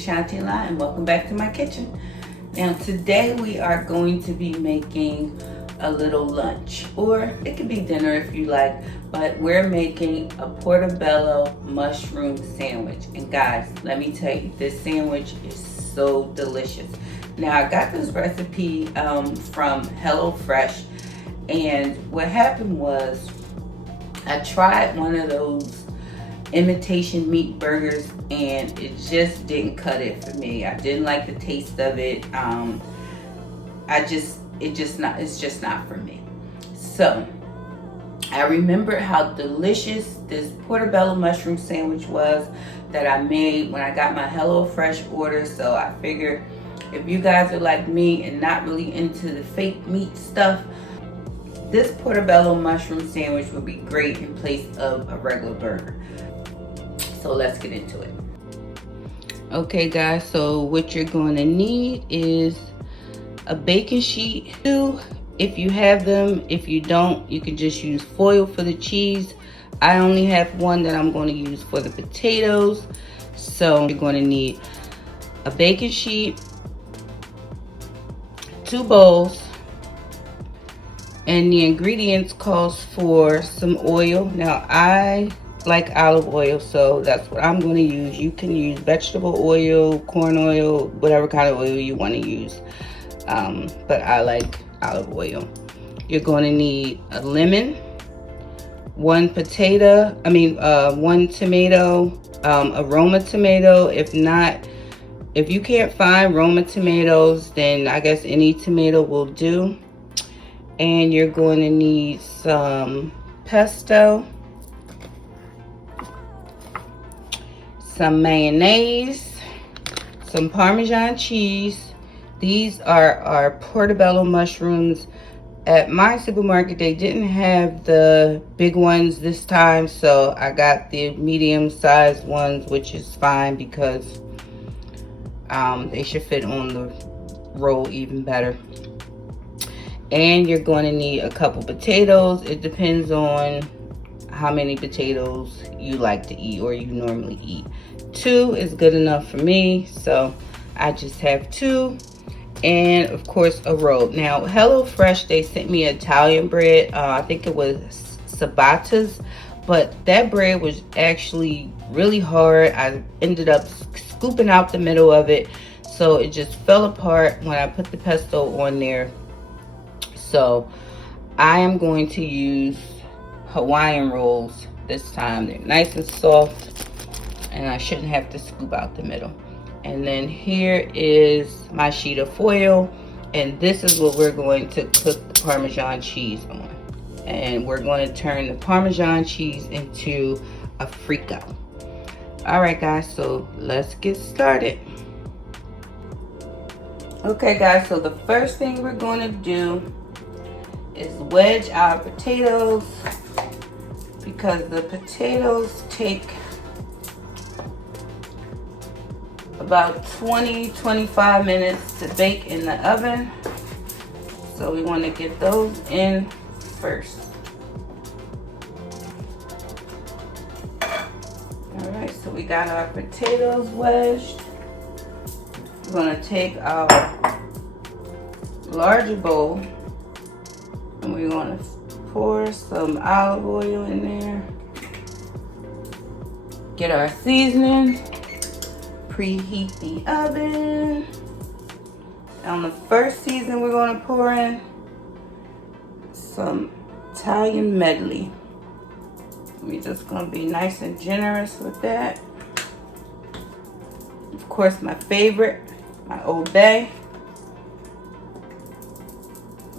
Shanti La, and welcome back to my kitchen. Now today we are going to be making a little lunch, or it could be dinner if you like, but we're making a portobello mushroom sandwich. And guys, let me tell you, this sandwich is so delicious. Now I got this recipe from HelloFresh, and what happened was I tried one of those imitation meat burgers and it just didn't cut it for me. I didn't like the taste of it. It's just not for me. So I remember how delicious this portobello mushroom sandwich was that I made when I got my HelloFresh order. So I figured if you guys are like me and not really into the fake meat stuff, this portobello mushroom sandwich would be great in place of a regular burger. So let's get into it. Okay guys, so what you're going to need is a baking sheet. If you have them. If you don't, you can just use foil for the cheese. I only have one that I'm going to use for the potatoes. So you're going to need a baking sheet, 2 bowls, and the ingredients calls for some oil. Now I like olive oil, so that's what I'm going to use. You can use vegetable oil, corn oil, whatever kind of oil you want to use, but I like olive oil. You're going to need a lemon, 1 tomato, a Roma tomato. If you can't find Roma tomatoes, then I guess any tomato will do. And you're going to need some pesto, some mayonnaise, some Parmesan cheese. These are our portobello mushrooms. At my supermarket, they didn't have the big ones this time, so I got the medium-sized ones, which is fine because they should fit on the roll even better. And you're going to need a couple potatoes. It depends on how many potatoes you like to eat or you normally eat. 2 is good enough for me, so I just have 2. And of course a roll. Now HelloFresh, they sent me Italian bread. I think it was Ciabattas, but that bread was actually really hard. I ended up scooping out the middle of it, so it just fell apart when I put the pesto on there. So I am going to use Hawaiian rolls this time. They're nice and soft, and I shouldn't have to scoop out the middle. And then here is my sheet of foil, and this is what we're going to cook the Parmesan cheese on. And we're going to turn the Parmesan cheese into a Frico. All right guys, so let's get started. Okay guys, so the first thing we're going to do is wedge our potatoes, because the potatoes take about 20-25 minutes to bake in the oven, so we want to get those in first. All right, so we got our potatoes wedged. We're going to take our larger bowl and we're going to pour some olive oil in there. Get our seasoning. Preheat the oven. On the first season, we're going to pour in some Italian medley. We're just going to be nice and generous with that. Of course, my favorite, my Old Bay.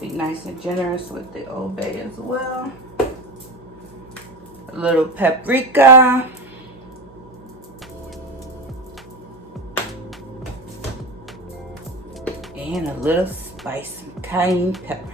Be nice and generous with the Old Bay as well. A little paprika. And a little spice, some cayenne pepper.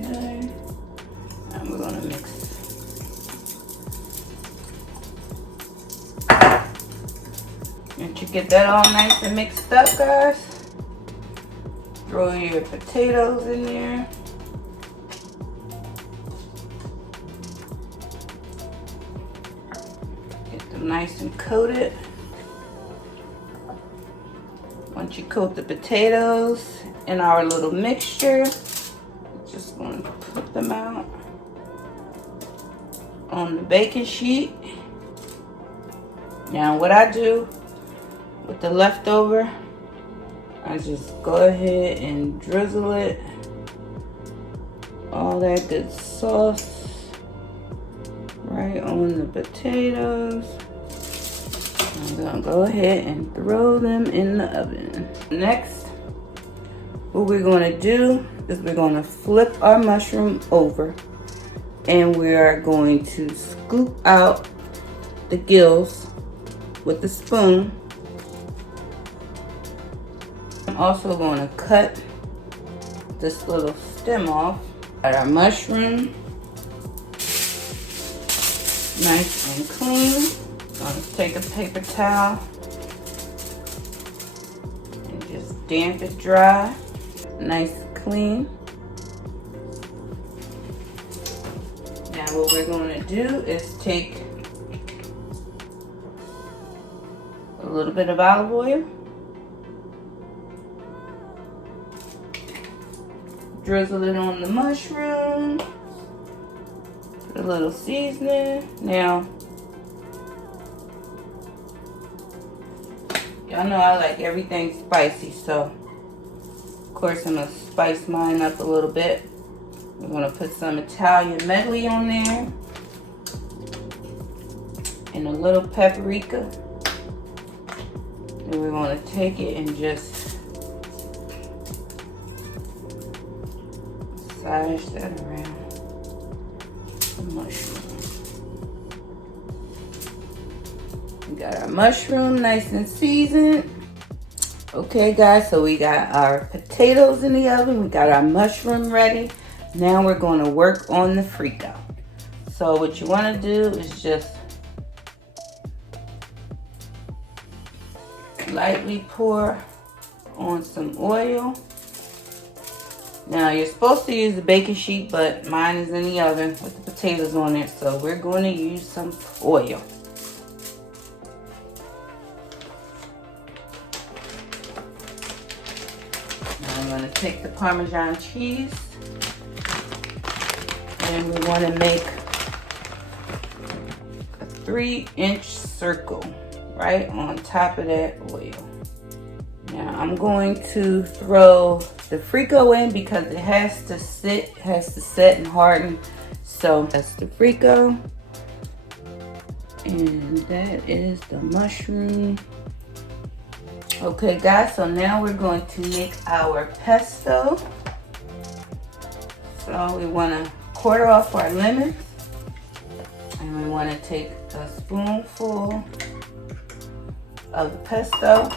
Okay, and we're gonna mix. Once you get that all nice and mixed up, guys, throw your potatoes in there. them nice and coated. Once you coat the potatoes in our little mixture, just going to put them out on the baking sheet. Now what I do with the leftover, I just go ahead and drizzle it, all that good sauce right on the potatoes. I'm gonna go ahead and throw them in the oven. Next, what we're gonna do is we're gonna flip our mushroom over and we are going to scoop out the gills with the spoon. I'm also gonna cut this little stem off. Got our mushroom, nice and clean. I'm gonna take a paper towel and just damp it dry, nice and clean. Now what we're gonna do is take a little bit of olive oil, drizzle it on the mushroom, put a little seasoning. Now, y'all know I like everything spicy, so of course I'm gonna spice mine up a little bit. We're gonna put some Italian medley on there and a little paprika. And we're gonna take it and just massage that around the mushroom. We got our mushroom nice and seasoned. Okay guys, so we got our potatoes in the oven, we got our mushroom ready. Now we're going to work on the Frico. So what you want to do is just lightly pour on some oil. Now you're supposed to use the baking sheet, but mine is in the oven with the potatoes on it, so we're going to use some oil. Now I'm going to take the Parmesan cheese and we want to make a 3-inch circle right on top of that oil. Now I'm going to throw the Frico in because it has to set and harden. So that's the Frico. And that is the mushroom. Okay guys, so now we're going to make our pesto. So we want to quarter off our lemons. And we want to take a spoonful of the pesto.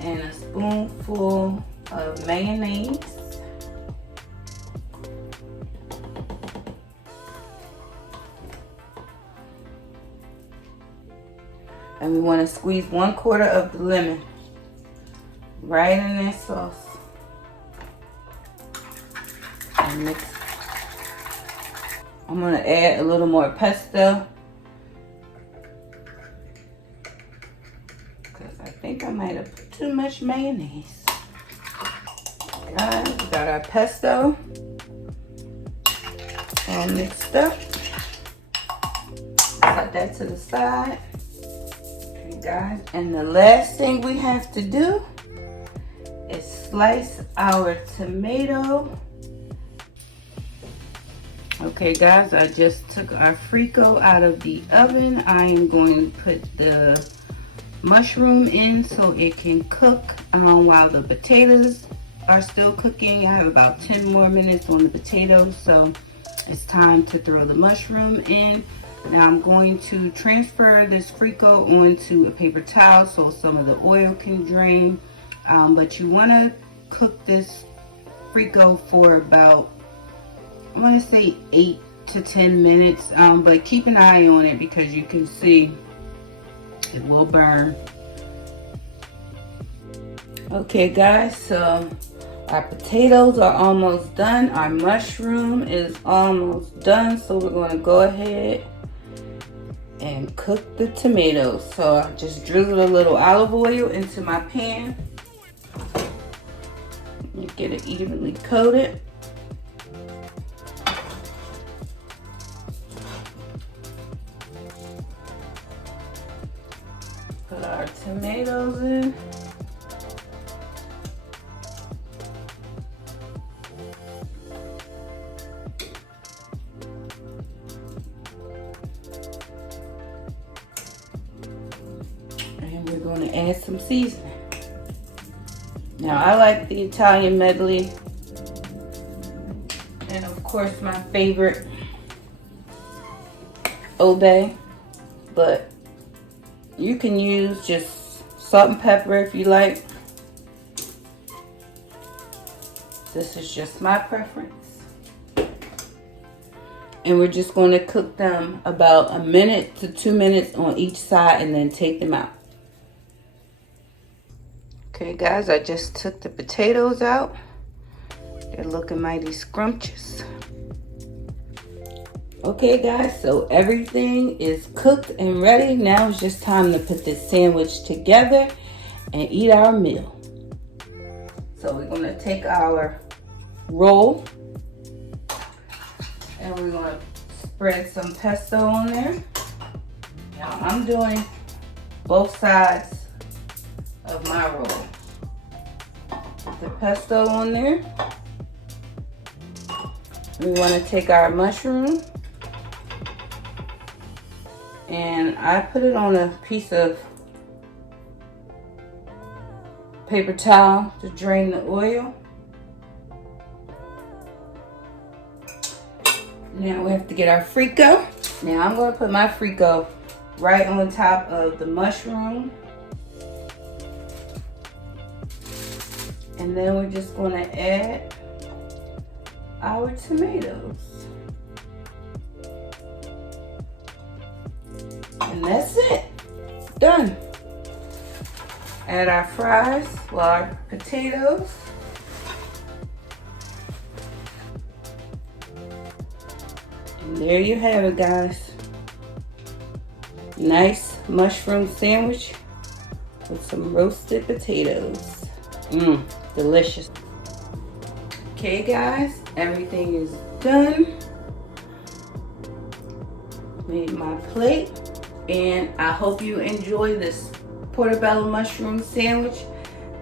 And a spoonful of mayonnaise. And we want to squeeze 1/4 of the lemon right in that sauce. And mix. I'm going to add a little more pesto. Because I think I might have put too much mayonnaise. Guys, we got our pesto all mixed up. Set that to the side. Okay, guys. And the last thing we have to do is slice our tomato. Okay guys, I just took our Frico out of the oven. I am going to put the mushroom in so it can cook while the potatoes are still cooking. I have about 10 more minutes on the potatoes, so it's time to throw the mushroom in. Now I'm going to transfer this Frico onto a paper towel so some of the oil can drain. But you want to cook this Frico for about, I want to say 8 to 10 minutes, but keep an eye on it because you can see it will burn. Okay guys, so Our potatoes are almost done. Our mushroom is almost done. So we're going to go ahead and cook the tomatoes. So I just drizzle a little olive oil into my pan. You get it evenly coated. Put our tomatoes in. And we're going to add some seasoning. Now I like the Italian medley. And of course my favorite, Old Bay. But you can use just salt and pepper if you like. This is just my preference. And we're just going to cook them about 1 minute to 2 minutes on each side and then take them out. Okay guys, I just took the potatoes out. They're looking mighty scrumptious. Okay guys, so everything is cooked and ready. Now it's just time to put this sandwich together and eat our meal. So we're gonna take our roll and we're gonna spread some pesto on there. Now I'm doing both sides of my roll. Put the pesto on there. We wanna take our mushroom and I put it on a piece of paper towel to drain the oil. Now we have to get our Frico. Now I'm going to put my Frico right on top of the mushroom. And then we're just going to add our tomatoes. And that's it. Done. Add our fries, well, our potatoes. And there you have it, guys. Nice mushroom sandwich with some roasted potatoes. Delicious. Okay, guys, everything is done. Made my plate. And I hope you enjoy this Portobello mushroom sandwich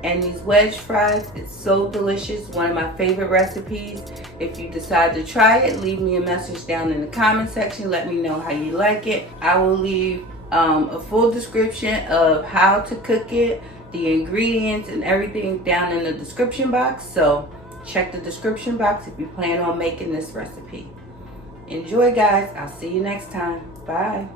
and these wedge fries. It's so delicious. One of my favorite recipes. If you decide to try it, leave me a message down in the comment section. Let me know how you like it. I will leave a full description of how to cook it, the ingredients and everything down in the description box. So check the description box if you plan on making this recipe. Enjoy, guys. I'll see you next time. Bye.